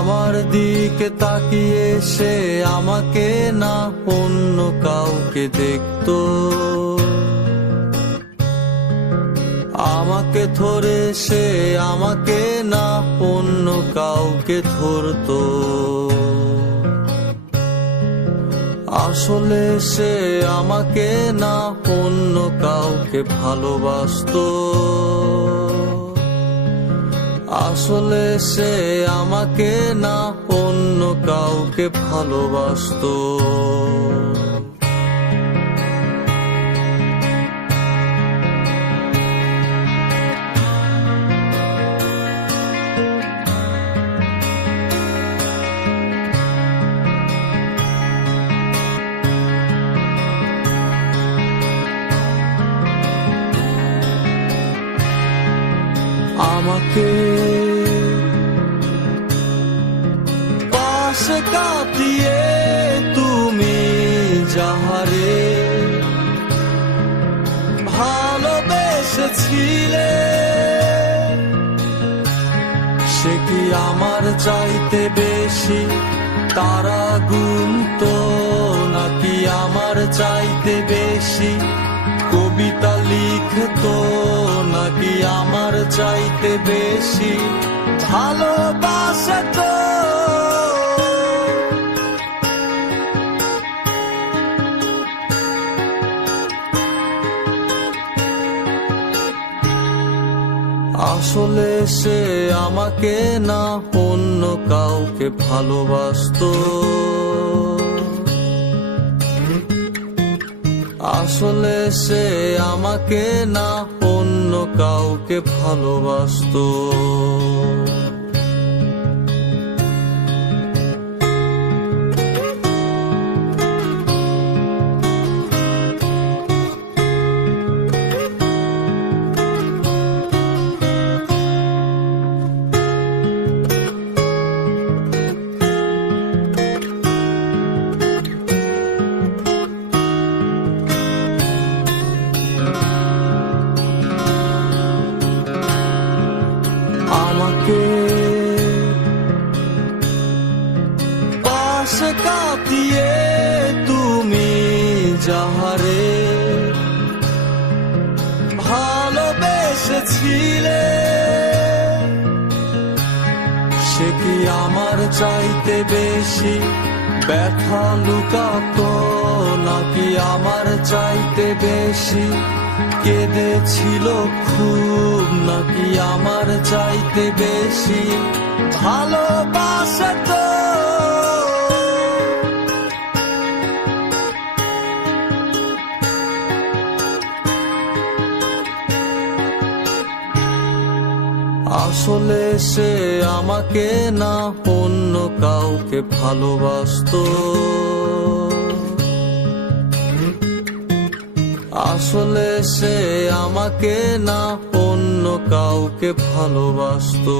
আমার দিকে তাকিয়ে সে আমাকে না অন্য কাউকে দেখত আমাকে ধরে সে আমাকে না অন্য কাউকে ধরত আসলে সে আমাকে না অন্য কাউকে ভালোবাসত আসলে সে আমাকে না অন্য কাউকে ভালোবাসত আমাকে পাশে কাটিয়ে তুমি যাহারে ভালোবেসেছিলে সে কি আমার চাইতে বেশি তারা গুণ তো নাকি আমার চাইতে বেশি তো নাকি আমার চাইতে বেশি ভালোবাসে তো আসলে সে আমাকে না অন্য কাউকে ভালোবাসতো আসলে সে আমাকে না অন্য কাউকে ভালোবাসতো আমাকে পাশে কাটিয়ে তুমি যাহারে ভালোবেসেছিলে সে কি আমার চাইতে বেশি ব্যথা লুকাত নাকি আমার চাইতে বেশি কেঁদেছিল খুব নাকি আমার চাইতে বেশি ভালোবাসে তো আসলে সে আমাকে না অন্য কাউকে ভালোবাসতো আসলে সে আমাকে না অন্য কাউকে ভালোবাসতো